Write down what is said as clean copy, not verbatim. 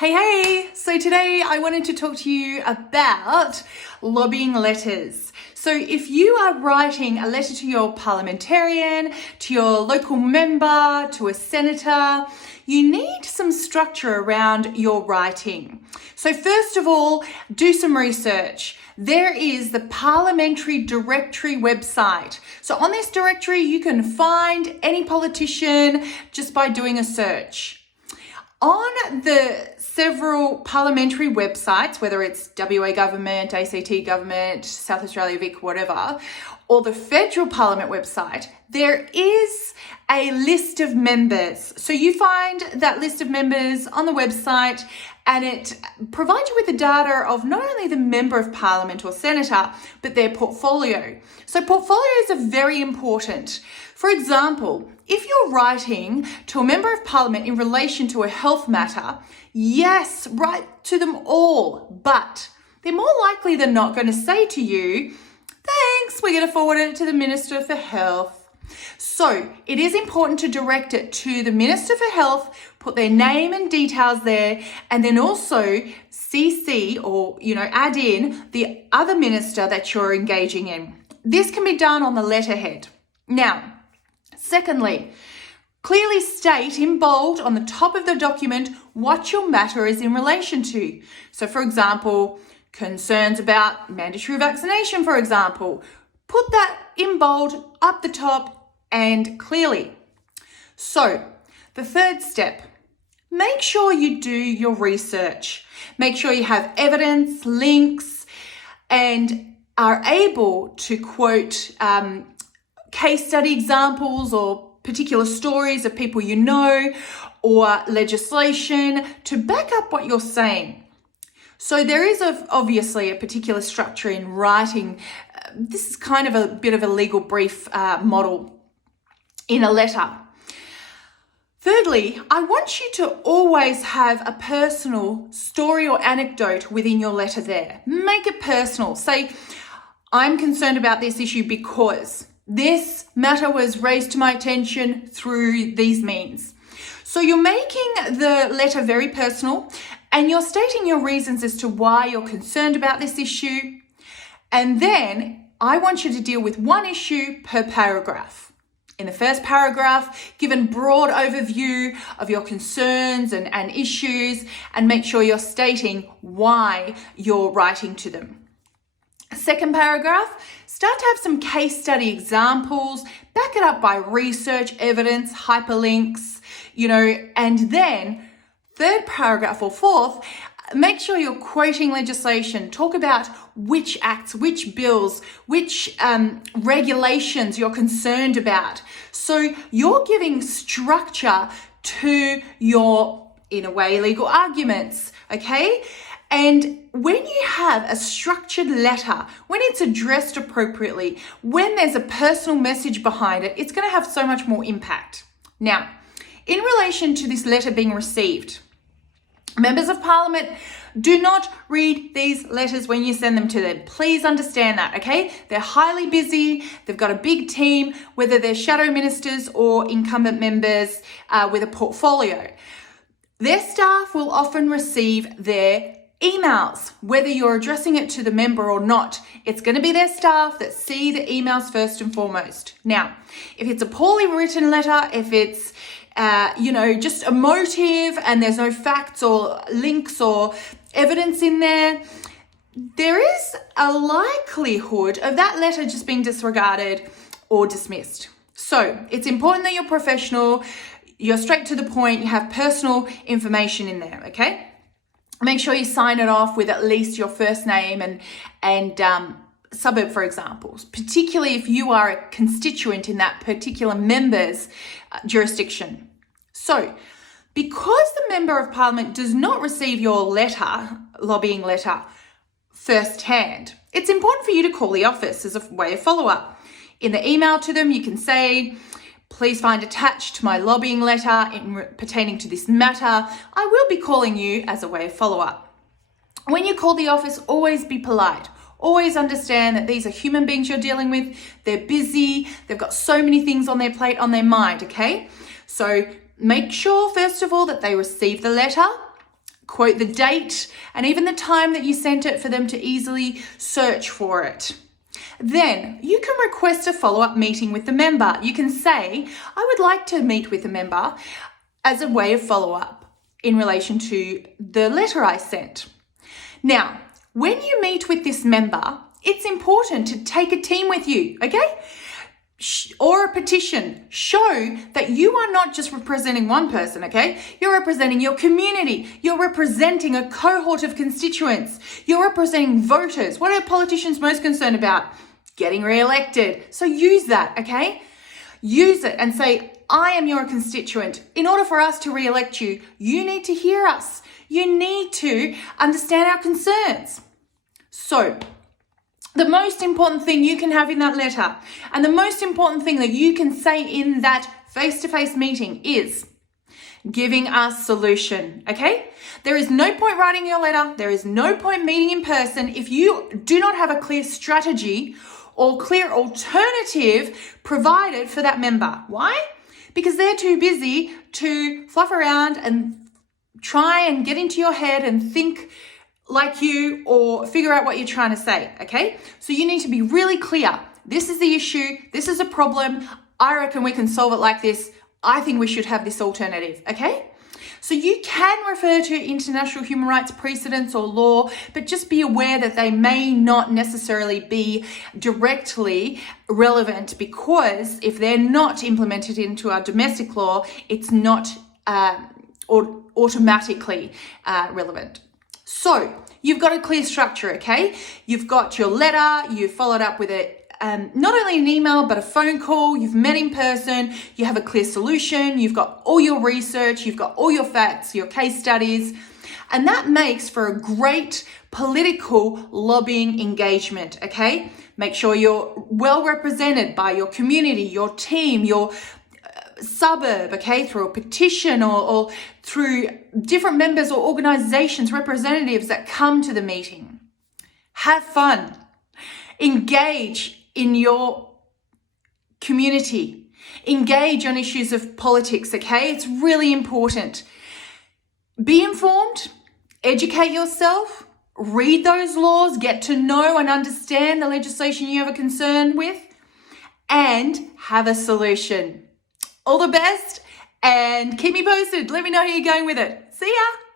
Hey! So today I wanted to talk to you about lobbying letters. So if you are writing a letter to your parliamentarian, to your local member, to a senator, you need some structure around your writing. So first of all, do some research. There is the Parliamentary Directory website. So on this directory, you can find any politician just by doing a search. On the several parliamentary websites, whether it's WA government, ACT government, South Australia Vic, whatever, or the federal parliament website, there is a list of members. So you find that list of members on the website and it provides you with the data of not only the member of parliament or senator, but their portfolio. So portfolios are very important. For example, if you're writing to a member of parliament in relation to a health matter, yes, write to them all, but they're more likely than not going to say to you, thanks, we're going to forward it to the Minister for Health. So it is important to direct it to the Minister for Health, put their name and details there, and then also CC or, add in the other minister that you're engaging in. This can be done on the letterhead. Now, secondly, clearly state in bold on the top of the document what your matter is in relation to. So, for example, concerns about mandatory vaccination, for example. Put that in bold up the top and clearly. So, the third step, make sure you do your research. Make sure you have evidence, links, and are able to quote case study examples or particular stories of people you know or legislation to back up what you're saying. So there is obviously a particular structure in writing. This is kind of a bit of a legal brief model in a letter. Thirdly, I want you to always have a personal story or anecdote within your letter there. Make it personal. Say, I'm concerned about this issue because this matter was raised to my attention through these means. So you're making the letter very personal and you're stating your reasons as to why you're concerned about this issue. And then I want you to deal with one issue per paragraph. In the first paragraph, give a broad overview of your concerns and issues and make sure you're stating why you're writing to them. Second paragraph, start to have some case study examples, back it up by research, evidence, hyperlinks, and then third paragraph or fourth, make sure you're quoting legislation. Talk about which acts, which bills, which regulations you're concerned about. So you're giving structure to your, in a way, legal arguments, okay? And when you have a structured letter, when it's addressed appropriately, when there's a personal message behind it, it's going to have so much more impact. Now, in relation to this letter being received, members of Parliament, do not read these letters when you send them to them. Please understand that, okay? They're highly busy. They've got a big team, whether they're shadow ministers or incumbent members with a portfolio. Their staff will often receive their emails, whether you're addressing it to the member or not. It's going to be their staff that see the emails first and foremost. Now, if it's a poorly written letter, if it's just emotive and there's no facts or links or evidence in there, there is a likelihood of that letter just being disregarded or dismissed. So it's important that you're professional, you're straight to the point, you have personal information in there, okay? Make sure you sign it off with at least your first name and suburb, for example, particularly if you are a constituent in that particular member's jurisdiction. So, because the Member of Parliament does not receive your letter, lobbying letter, firsthand, it's important for you to call the office as a way of follow-up. In the email to them, you can say, please find attached my lobbying letter pertaining to this matter. I will be calling you as a way of follow-up. When you call the office, always be polite. Always understand that these are human beings you're dealing with. They're busy. They've got so many things on their plate, on their mind, okay? So make sure, first of all, that they receive the letter. quote the date and even the time that you sent it for them to easily search for it. Then you can request a follow-up meeting with the member. You can say, I would like to meet with the member as a way of follow-up in relation to the letter I sent. Now, when you meet with this member, it's important to take a team with you, okay? Or a petition. Show that you are not just representing one person, okay? You're representing your community. You're representing a cohort of constituents. You're representing voters. What are politicians most concerned about? Getting re-elected. So use that, okay? Use it and say, I am your constituent. In order for us to re-elect you, you need to hear us. You need to understand our concerns. So, the most important thing you can have in that letter and the most important thing that you can say in that face-to-face meeting is giving us solution, okay? There is no point writing your letter. There is no point meeting in person if you do not have a clear strategy or clear alternative provided for that member. Why? Because they're too busy to fluff around and try and get into your head and think like you or figure out what you're trying to say, okay? So you need to be really clear. This is the issue. This is a problem. I reckon we can solve it like this. I think we should have this alternative, okay? So you can refer to international human rights precedents or law, but just be aware that they may not necessarily be directly relevant, because if they're not implemented into our domestic law, it's not automatically relevant. So you've got a clear structure, okay? You've got your letter, you've followed up with it, not only an email, but a phone call, you've met in person, you have a clear solution, you've got all your research, you've got all your facts, your case studies, and that makes for a great political lobbying engagement, okay? Make sure you're well represented by your community, your team, your suburb, okay, through a petition or through different members or organizations, representatives that come to the meeting. Have fun. Engage in your community. Engage on issues of politics, okay? It's really important. Be informed, educate yourself, read those laws, get to know and understand the legislation you have a concern with, and have a solution. All the best and keep me posted. Let me know how you're going with it. See ya.